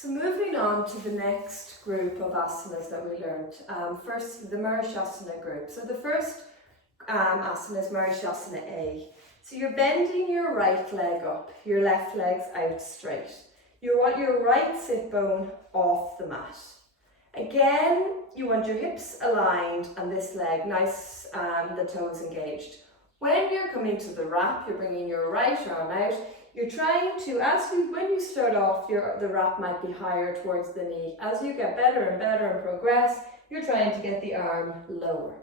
So moving on to the next group of asanas that we learned. First, the Marishasana group. So the first asana is Marishasana A. So you're bending your right leg up, your left leg's out straight. You want your right sit bone off the mat. Again, you want your hips aligned and this leg nice, the toes engaged. When you're coming to the wrap, you're bringing your right arm out. You're trying to, when you start off, the wrap might be higher towards the knee. As you get better and better and progress, you're trying to get the arm lower.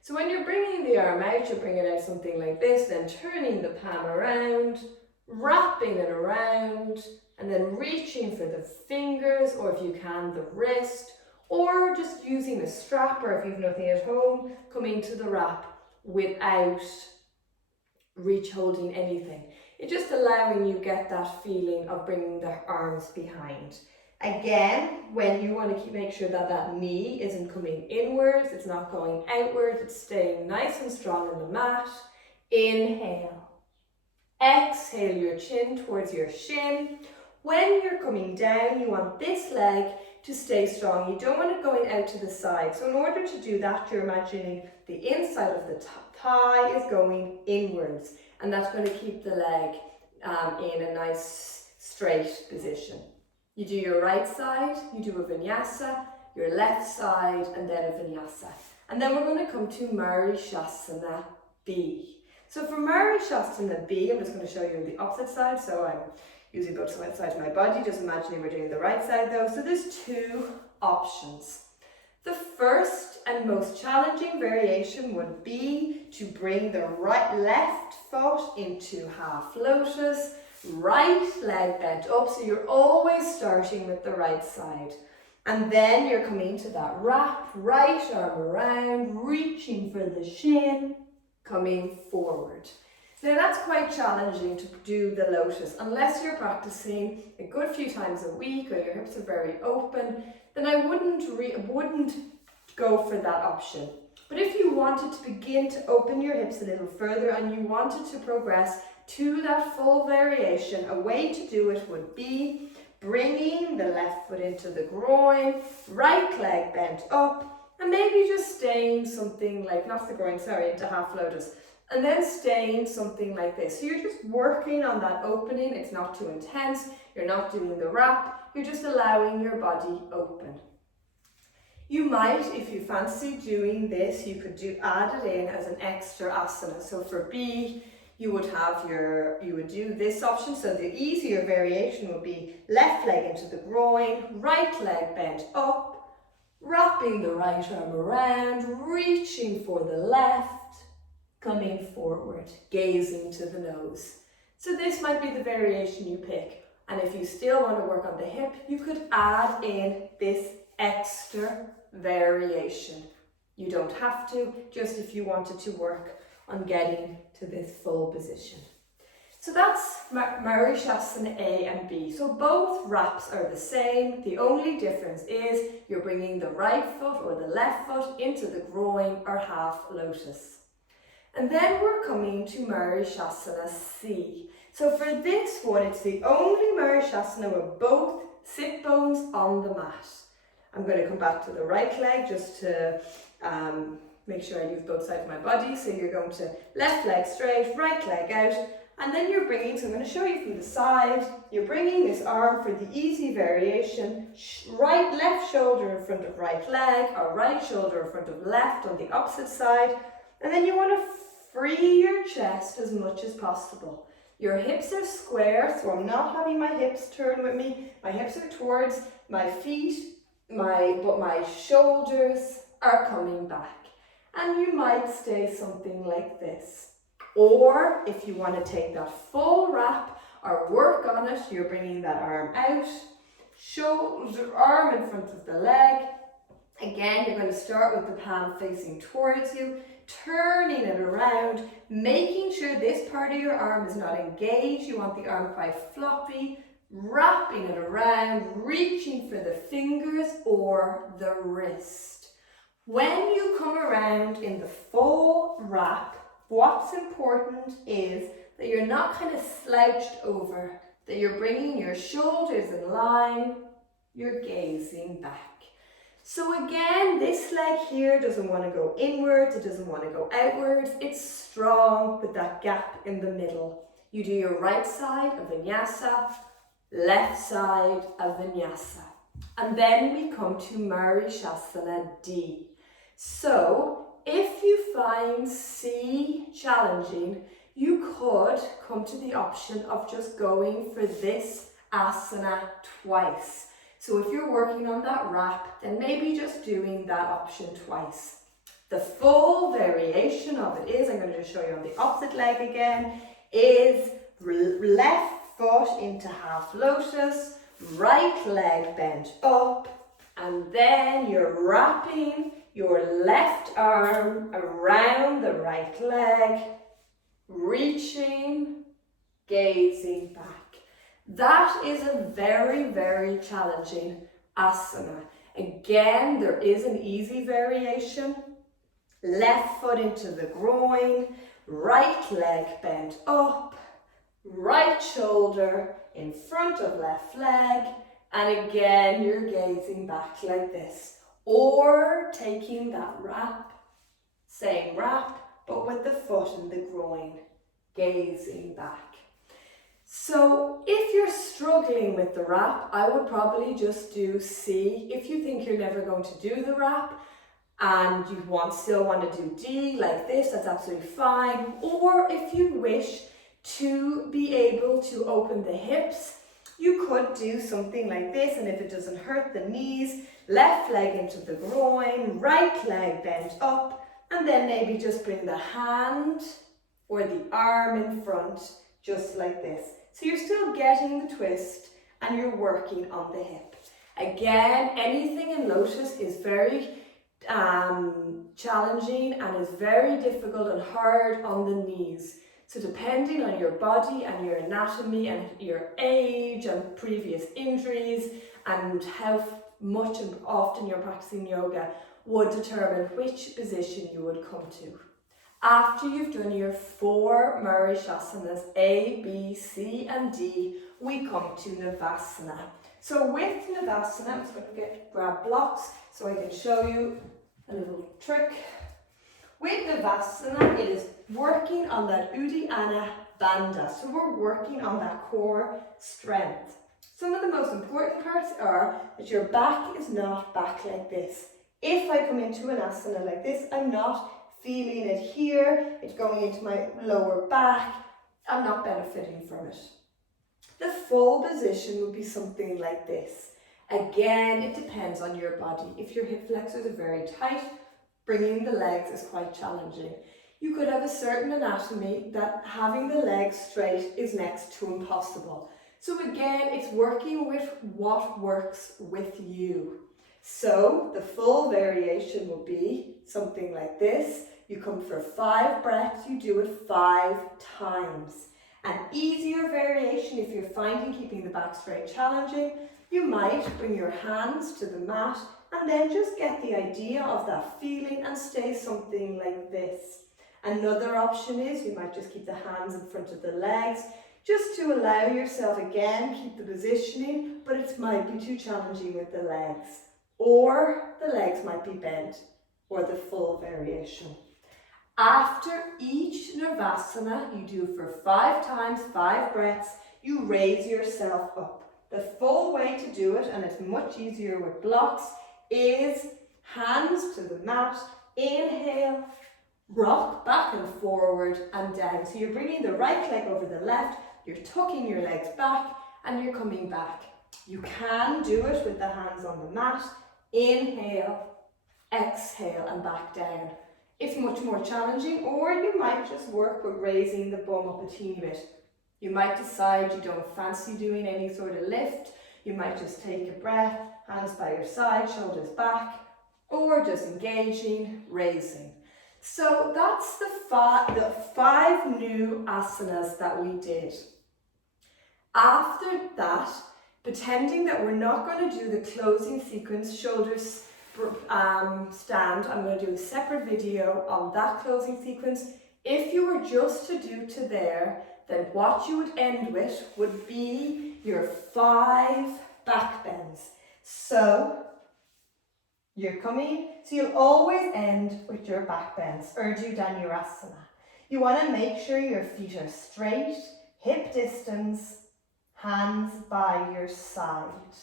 So when you're bringing the arm out, you're bringing out something like this, then turning the palm around, wrapping it around, and then reaching for the fingers, or if you can, the wrist, or just using a strap, or if you've nothing at home, coming to the wrap without holding anything. It's just allowing you get that feeling of bringing the arms behind. Again, when you want to make sure that that knee isn't coming inwards, it's not going outwards, it's staying nice and strong on the mat. Inhale. Exhale your chin towards your shin. When you're coming down, you want this leg to stay strong. You don't want it going out to the side. So in order to do that, you're imagining the inside of the thigh is going inwards, and that's going to keep the leg in a nice straight position. You do your right side, you do a vinyasa, your left side, and then a vinyasa. And then we're going to come to Marishasana B. So for Marishasana B, I'm just going to show you the opposite side. So I'm using both sides of my body, just imagining we're doing the right side though. So there's two options. The first and most challenging variation would be to bring the left foot into half lotus, right leg bent up, so you're always starting with the right side. And then you're coming to that wrap, right arm around, reaching for the shin, coming forward. Now that's quite challenging to do the lotus. Unless you're practicing a good few times a week or your hips are very open, then I wouldn't go for that option. But if you wanted to begin to open your hips a little further and you wanted to progress to that full variation, a way to do it would be bringing the left foot into the groin, right leg bent up, and maybe just staying something like, not the groin, sorry, into half lotus, and then staying something like this. So you're just working on that opening. It's not too intense. You're not doing the wrap. You're just allowing your body open. You might, if you fancy doing this, you could add it in as an extra asana. So for B, you would do this option. So the easier variation would be left leg into the groin, right leg bent up, wrapping the right arm around, reaching for the left, coming forward, gazing to the nose. So this might be the variation you pick. And if you still want to work on the hip, you could add in this extra variation. You don't have to, just if you wanted to work on getting to this full position. So that's Marishasana A and B. So both wraps are the same. The only difference is you're bringing the right foot or the left foot into the groin or half lotus. And then we're coming to Marishasana C. So for this one, it's the only Marishasana with both sit bones on the mat. I'm going to come back to the right leg just to make sure I use both sides of my body. So you're going to left leg straight, right leg out, and then you're bringing, so I'm going to show you from the side, you're bringing this arm for the easy variation, left shoulder in front of right leg, or right shoulder in front of left on the opposite side, and then you want to free your chest as much as possible. Your hips are square, so I'm not having my hips turn with me. My hips are towards my feet, but my shoulders are coming back. And you might stay something like this. Or if you want to take that full wrap or work on it, you're bringing that arm out, shoulder, arm in front of the leg. Again, you're going to start with the palm facing towards you, turning it around, making sure this part of your arm is not engaged. You want the arm quite floppy, wrapping it around, reaching for the fingers or the wrist. When you come around in the full wrap, what's important is that you're not kind of slouched over, that you're bringing your shoulders in line, you're gazing back. So again, this leg here doesn't want to go inwards, it doesn't want to go outwards, it's strong with that gap in the middle. You do your right side of vinyasa, left side of vinyasa. And then we come to Marishasana D. So if you find C challenging, you could come to the option of just going for this asana twice. So if you're working on that wrap, then maybe just doing that option twice. The full variation of it is, I'm going to just show you on the opposite leg again, is left foot into half lotus, right leg bent up, and then you're wrapping your left arm around the right leg, reaching, gazing back. That is a very, very challenging asana. Again, there is an easy variation. Left foot into the groin, right leg bent up, right shoulder in front of left leg, and again, you're gazing back like this. Or taking that wrap, same wrap, but with the foot in the groin, gazing back. So if you're struggling with the wrap, I would probably just do C. If you think you're never going to do the wrap and you still want to do D like this, that's absolutely fine. Or if you wish to be able to open the hips, you could do something like this, and if it doesn't hurt the knees, left leg into the groin, right leg bent up, and then maybe just bring the hand or the arm in front, just like this. So you're still getting the twist and you're working on the hip. Again, anything in lotus is very challenging and is very difficult and hard on the knees. So depending on your body and your anatomy and your age and previous injuries and how much and often you're practicing yoga would determine which position you would come to. After you've done your 4 Marishasanas, A, B, C and D, we come to Navasana. So with Navasana, I'm just going to grab blocks so I can show you a little trick. With Navasana, it is working on that Uddiyana Bandha. So we're working on that core strength. Some of the most important parts are that your back is not back like this. If I come into an asana like this, I'm not feeling it here, it's going into my lower back, I'm not benefiting from it. The full position would be something like this. Again, it depends on your body. If your hip flexors are very tight, bringing the legs is quite challenging. You could have a certain anatomy that having the legs straight is next to impossible. So again, it's working with what works with you. So the full variation will be something like this. You come for 5 breaths, you do it 5 times. An easier variation, if you're finding keeping the back straight challenging, you might bring your hands to the mat and then just get the idea of that feeling and stay something like this. Another option is you might just keep the hands in front of the legs, just to allow yourself again, keep the positioning, but it might be too challenging with the legs. Or the legs might be bent, or the full variation. After each Navasana, you do for 5 times, 5 breaths, you raise yourself up. The full way to do it, and it's much easier with blocks, is hands to the mat, inhale, rock back and forward and down. So you're bringing the right leg over the left, you're tucking your legs back and you're coming back. You can do it with the hands on the mat, inhale, exhale and back down. It's much more challenging, or you might just work with raising the bum up a teeny bit. You might decide you don't fancy doing any sort of lift. You might just take a breath, hands by your side, shoulders back, or just engaging, raising. So that's the 5 new asanas that we did. After that, pretending that we're not going to do the closing sequence, shoulders stand, I'm going to do a separate video on that closing sequence. If you were just to do to there, then what you would end with would be your 5 back bends. So you're coming, so you'll always end with your back bends, Urdhva Dhanurasana. You want to make sure your feet are straight, hip distance, hands by your side.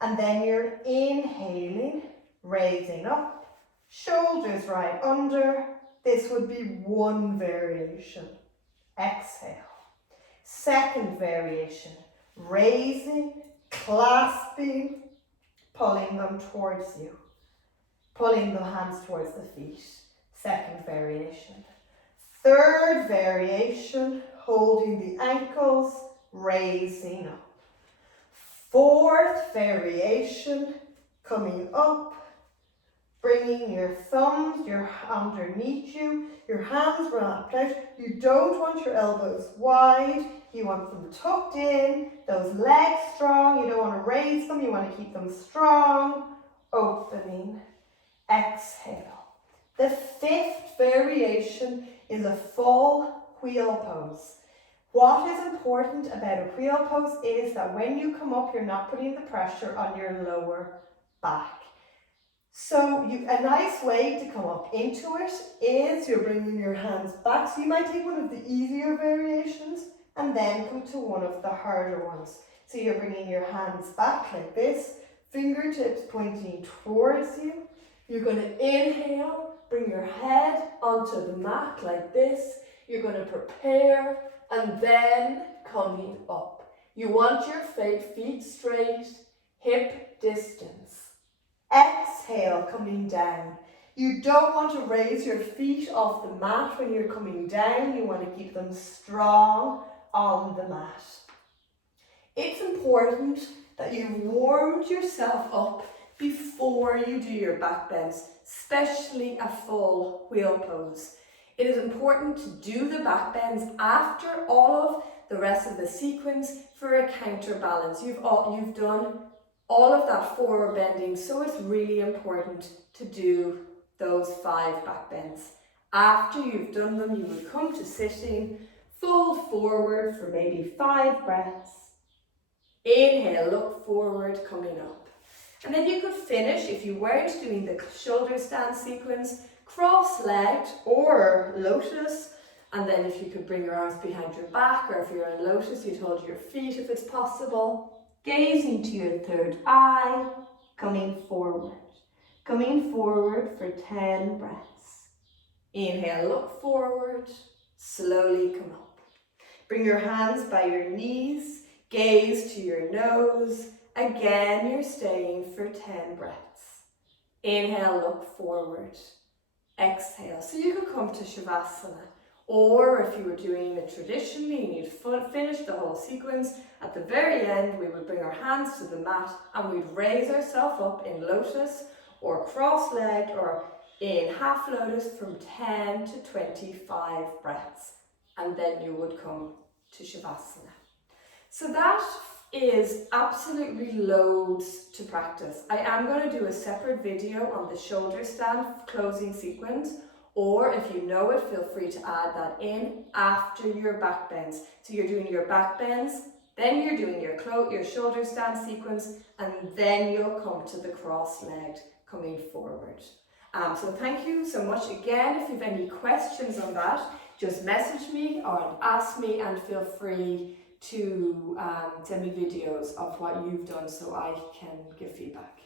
And then you're inhaling, raising up, shoulders right under. This would be one variation. Exhale. Second variation, raising, clasping, pulling them towards you. Pulling the hands towards the feet. Second variation. Third variation, holding the ankles, raising up. Fourth variation, coming up, bringing your thumbs, underneath you, your hands wrapped out. You don't want your elbows wide, you want them tucked in, those legs strong, you don't want to raise them, you want to keep them strong. Opening, exhale. The fifth variation is a full wheel pose. What is important about a wheel pose is that when you come up, you're not putting the pressure on your lower back. So a nice way to come up into it is you're bringing your hands back. So you might take one of the easier variations and then come to one of the harder ones. So you're bringing your hands back like this, fingertips pointing towards you. You're going to inhale, bring your head onto the mat like this. You're going to prepare and then coming up. You want your feet straight, hip distance. Exhale, coming down. You don't want to raise your feet off the mat when you're coming down. You want to keep them strong on the mat. It's important that you've warmed yourself up before you do your back bends, especially a full wheel pose. It is important to do the back bends after all of the rest of the sequence for a counterbalance. You've done all of that forward bending, so it's really important to do those 5 back bends. After you've done them, you would come to sitting, fold forward for maybe 5 breaths. Inhale, look forward, coming up. And then you could finish, if you weren't doing the shoulder stand sequence, cross-legged or lotus. And then if you could bring your arms behind your back, or if you're in lotus, you'd hold your feet if it's possible. Gazing to your third eye, coming forward. Coming forward for 10 breaths. Inhale, look forward, slowly come up. Bring your hands by your knees, gaze to your nose. Again, you're staying for 10 breaths. Inhale, look forward. Exhale. So you could come to Shavasana. Or if you were doing it traditionally and you'd finish the whole sequence, at the very end we would bring our hands to the mat and we'd raise ourselves up in lotus or cross-legged or in half lotus from 10 to 25 breaths. And then you would come to Shavasana. So that is absolutely loads to practice. I am going to do a separate video on the shoulder stand closing sequence. Or if you know it, feel free to add that in after your back bends. So you're doing your back bends, then you're doing your shoulder stand sequence, and then you'll come to the cross-legged coming forward. So thank you so much again. If you have any questions on that, just message me or ask me, and feel free to send me videos of what you've done so I can give feedback.